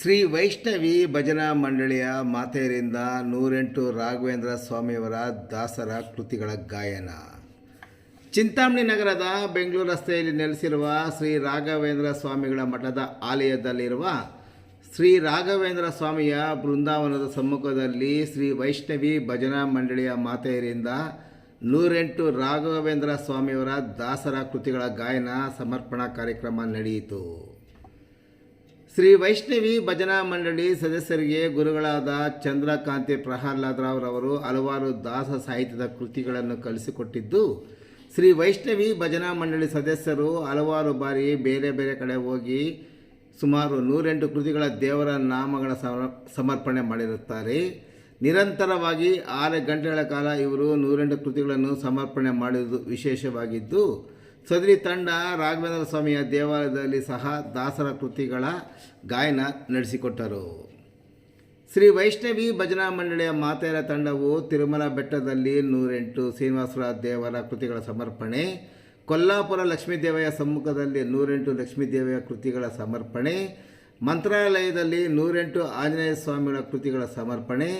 ಶ್ರೀ ವೈಷ್ಣವಿ ಭಜನಾ ಮಂಡಳಿಯ ಮಾತೆಯರಿಂದ ನೂರೆಂಟು ರಾಘವೇಂದ್ರ ಸ್ವಾಮಿಯವರ ದಾಸರ ಕೃತಿಗಳ ಗಾಯನ. ಚಿಂತಾಮಣಿ ನಗರದ ಬೆಂಗಳೂರು ರಸ್ತೆಯಲ್ಲಿ ನೆಲೆಸಿರುವ ಶ್ರೀ ರಾಘವೇಂದ್ರ ಸ್ವಾಮಿಗಳ ಮಠದ ಆಲಯದಲ್ಲಿರುವ ಶ್ರೀ ರಾಘವೇಂದ್ರ ಸ್ವಾಮಿಯ ಬೃಂದಾವನದ ಸಮ್ಮುಖದಲ್ಲಿ ಶ್ರೀ ವೈಷ್ಣವಿ ಭಜನಾ ಮಂಡಳಿಯ ಮಾತೆಯರಿಂದ ನೂರೆಂಟು ರಾಘವೇಂದ್ರ ಸ್ವಾಮಿಯವರ ದಾಸರ ಕೃತಿಗಳ ಗಾಯನ ಸಮರ್ಪಣಾ ಕಾರ್ಯಕ್ರಮ ನಡೆಯಿತು. ಶ್ರೀ ವೈಷ್ಣವಿ ಭಜನಾ ಮಂಡಳಿ ಸದಸ್ಯರಿಗೆ ಗುರುಗಳಾದ ಚಂದ್ರಕಾಂತಿ ಪ್ರಹ್ಲಾದರಾವ್ ರವರು ಹಲವಾರು ದಾಸ ಸಾಹಿತ್ಯದ ಕೃತಿಗಳನ್ನು ಕಲಿಸಿಕೊಟ್ಟಿದ್ದು, ಶ್ರೀ ವೈಷ್ಣವಿ ಭಜನಾ ಮಂಡಳಿ ಸದಸ್ಯರು ಹಲವಾರು ಬಾರಿ ಬೇರೆ ಬೇರೆ ಕಡೆ ಹೋಗಿ ಸುಮಾರು ನೂರೆಂಟು ಕೃತಿಗಳ ದೇವರ ನಾಮಗಳ ಸಮರ್ಪಣೆ ಮಾಡಿರುತ್ತಾರೆ. ನಿರಂತರವಾಗಿ ಆರು ಗಂಟೆಗಳ ಕಾಲ ಇವರು ನೂರೆಂಟು ಕೃತಿಗಳನ್ನು ಸಮರ್ಪಣೆ ಮಾಡಿರುವುದು ವಿಶೇಷವಾಗಿದ್ದು ಸದರಿ ತಂಡ ರಾಘವೇಂದ್ರ ಸ್ವಾಮಿಯ ದೇವಾಲಯದಲ್ಲಿ ಸಹ ದಾಸರ ಕೃತಿಗಳ ಗಾಯನ ನಡೆಸಿಕೊಟ್ಟರು. ಶ್ರೀ ವೈಷ್ಣವಿ ಭಜನಾ ಮಂಡಳಿಯ ಮಾತೆಯರ ತಂಡವು ತಿರುಮಲ ಬೆಟ್ಟದಲ್ಲಿ ನೂರೆಂಟು ಶ್ರೀನಿವಾಸರ ದೇವರ ಕೃತಿಗಳ ಸಮರ್ಪಣೆ, ಕೊಲ್ಲಾಪುರ ಲಕ್ಷ್ಮೀದೇವಯ ಸಮ್ಮುಖದಲ್ಲಿ ನೂರೆಂಟು ಲಕ್ಷ್ಮೀದೇವಿಯ ಕೃತಿಗಳ ಸಮರ್ಪಣೆ, ಮಂತ್ರಾಲಯದಲ್ಲಿ ನೂರೆಂಟು ಆಂಜನೇಯ ಸ್ವಾಮಿಗಳ ಕೃತಿಗಳ ಸಮರ್ಪಣೆ,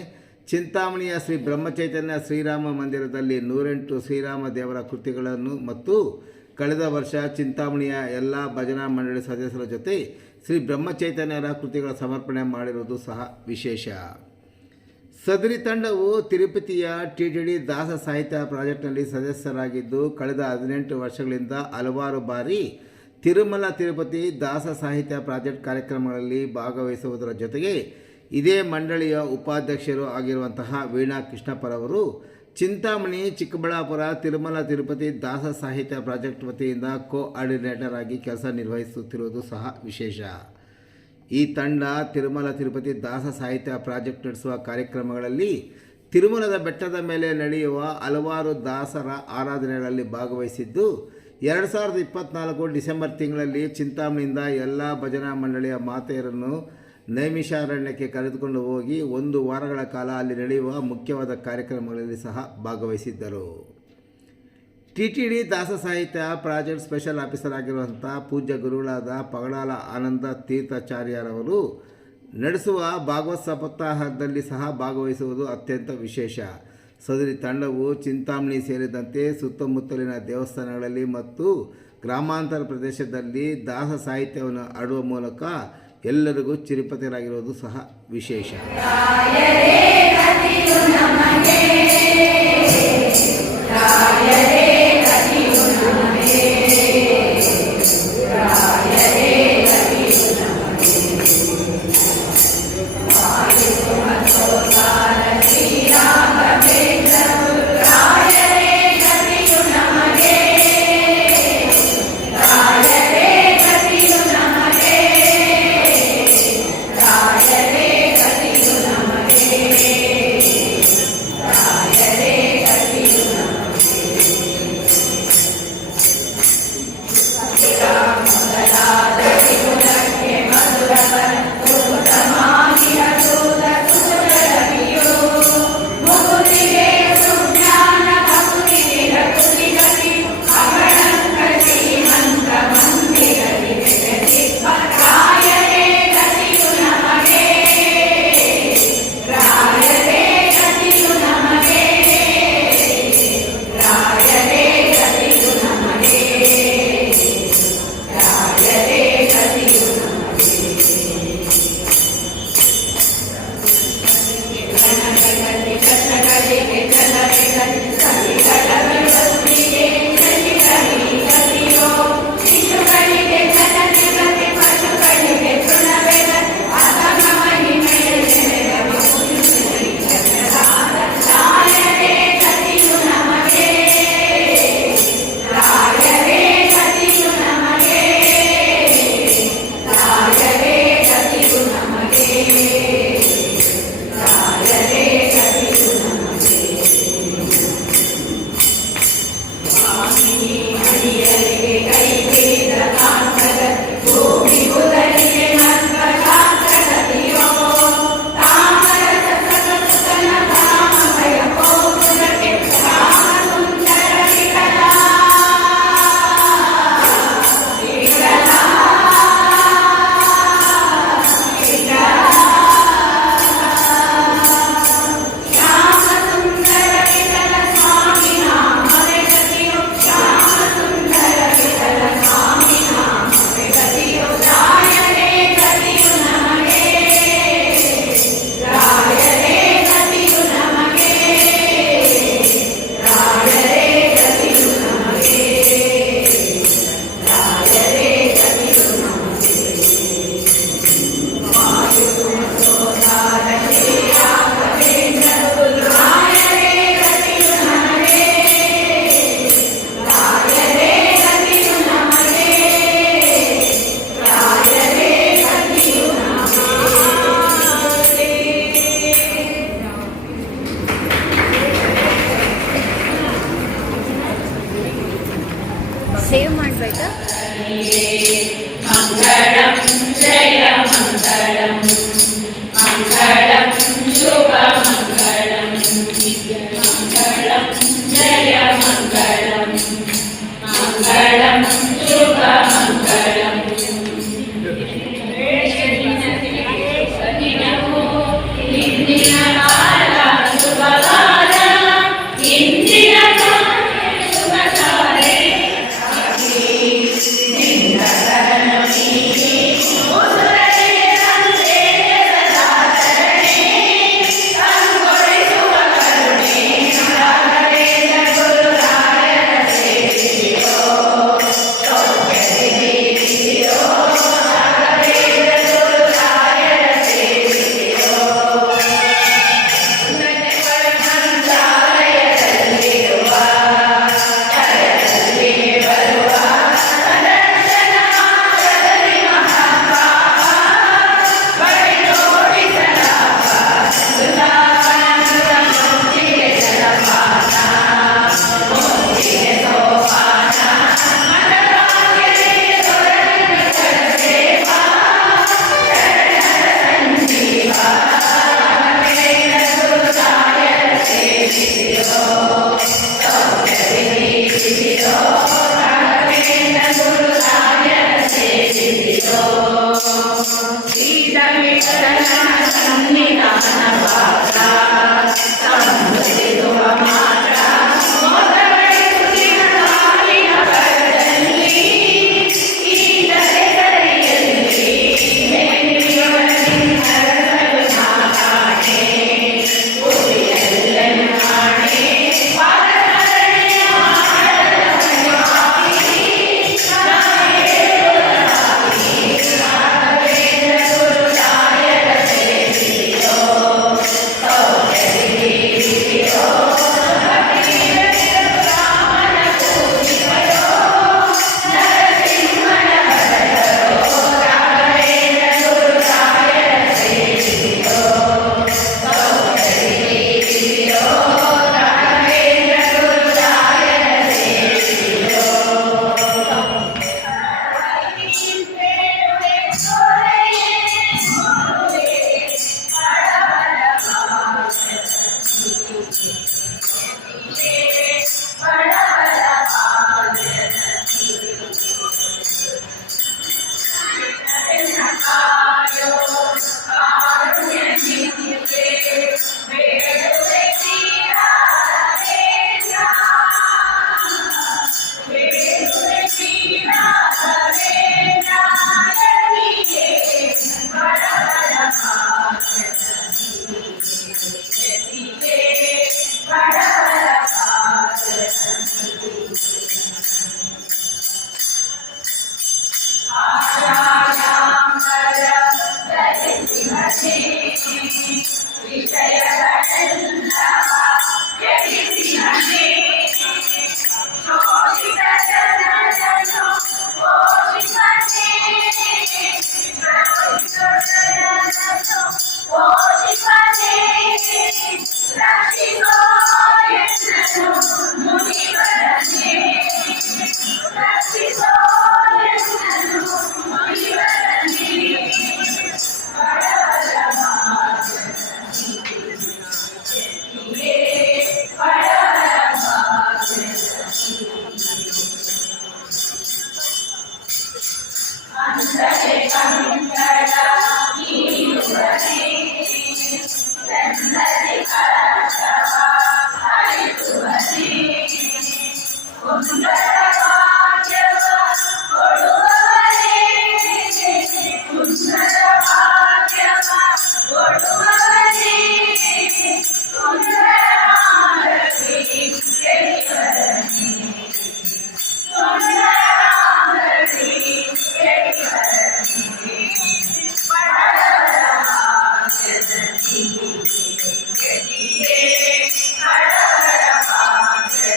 ಚಿಂತಾಮಣಿಯ ಶ್ರೀ ಬ್ರಹ್ಮಚೈತನ್ಯ ಶ್ರೀರಾಮ ಮಂದಿರದಲ್ಲಿ ನೂರೆಂಟು ಶ್ರೀರಾಮ ದೇವರ ಕೃತಿಗಳನ್ನು ಮತ್ತು ಕಳೆದ ವರ್ಷ ಚಿಂತಾಮಣಿಯ ಎಲ್ಲ ಭಜನಾ ಮಂಡಳಿ ಸದಸ್ಯರ ಜೊತೆ ಶ್ರೀ ಬ್ರಹ್ಮಚೈತನ್ಯರ ಕೃತಿಗಳ ಸಮರ್ಪಣೆ ಮಾಡಿರುವುದು ಸಹ ವಿಶೇಷ. ಸದರಿ ತಂಡವು ತಿರುಪತಿಯ ಟಿ ಟಿ ಡಿ ದಾಸ ಸಾಹಿತ್ಯ ಪ್ರಾಜೆಕ್ಟ್ನಲ್ಲಿ ಸದಸ್ಯರಾಗಿದ್ದು ಕಳೆದ ಹದಿನೆಂಟು ವರ್ಷಗಳಿಂದ ಹಲವಾರು ಬಾರಿ ತಿರುಮಲ ತಿರುಪತಿ ದಾಸ ಸಾಹಿತ್ಯ ಪ್ರಾಜೆಕ್ಟ್ ಕಾರ್ಯಕ್ರಮಗಳಲ್ಲಿ ಭಾಗವಹಿಸುವುದರ ಜೊತೆಗೆ ಇದೇ ಮಂಡಳಿಯ ಉಪಾಧ್ಯಕ್ಷರು ಆಗಿರುವಂತಹ ವೀಣಾ ಕೃಷ್ಣಪ್ಪರವರು ಚಿಂತಾಮಣಿ, ಚಿಕ್ಕಬಳ್ಳಾಪುರ, ತಿರುಮಲ, ತಿರುಪತಿ ದಾಸ ಸಾಹಿತ್ಯ ಪ್ರಾಜೆಕ್ಟ್ ವತಿಯಿಂದ ಕೋಆರ್ಡಿನೇಟರ್ ಆಗಿ ಕೆಲಸ ನಿರ್ವಹಿಸುತ್ತಿರುವುದು ಸಹ ವಿಶೇಷ. ಈ ತಂಡ ತಿರುಮಲ, ತಿರುಪತಿ ದಾಸ ಸಾಹಿತ್ಯ ಪ್ರಾಜೆಕ್ಟ್ ನಡೆಸುವ ಕಾರ್ಯಕ್ರಮಗಳಲ್ಲಿ ತಿರುಮಲದ ಬೆಟ್ಟದ ಮೇಲೆ ನಡೆಯುವ ಹಲವಾರು ದಾಸರ ಆರಾಧನೆಗಳಲ್ಲಿ ಭಾಗವಹಿಸಿದ್ದು, ಎರಡು ಸಾವಿರದ ಇಪ್ಪತ್ತ್ನಾಲ್ಕು ಡಿಸೆಂಬರ್ ತಿಂಗಳಲ್ಲಿ ಚಿಂತಾಮಣಿಯಿಂದ ಎಲ್ಲ ಭಜನಾ ಮಂಡಳಿಯ ಮಾತೆಯರನ್ನು ನೈಮಿಷಾರಣ್ಯಕ್ಕೆ ಕರೆದುಕೊಂಡು ಹೋಗಿ ಒಂದು ವಾರಗಳ ಕಾಲ ಅಲ್ಲಿ ನಡೆಯುವ ಮುಖ್ಯವಾದ ಕಾರ್ಯಕ್ರಮಗಳಲ್ಲಿ ಸಹ ಭಾಗವಹಿಸಿದ್ದರು. ಟಿ ಟಿ ಡಿ ದಾಸ ಸಾಹಿತ್ಯ ಪ್ರಾಜೆಕ್ಟ್ ಸ್ಪೆಷಲ್ ಆಫೀಸರ್ ಆಗಿರುವಂಥ ಪೂಜ್ಯ ಗುರುಗಳಾದ ಪಗಡಾಲ ಆನಂದ ತೀರ್ಥಾಚಾರ್ಯರವರು ನಡೆಸುವ ಭಾಗವತ್ ಸಪ್ತಾಹದಲ್ಲಿ ಸಹ ಭಾಗವಹಿಸುವುದು ಅತ್ಯಂತ ವಿಶೇಷ. ಸದರಿ ತಂಡವು ಚಿಂತಾಮಣಿ ಸೇರಿದಂತೆ ಸುತ್ತಮುತ್ತಲಿನ ದೇವಸ್ಥಾನಗಳಲ್ಲಿ ಮತ್ತು ಗ್ರಾಮಾಂತರ ಪ್ರದೇಶದಲ್ಲಿ ದಾಸ ಸಾಹಿತ್ಯವನ್ನು ಆಡುವ ಮೂಲಕ ಎಲ್ಲರಿಗೂ ಚಿರಪತಿಯರಾಗಿರೋದು ಸಹ ವಿಶೇಷ. ರಾಯರೇ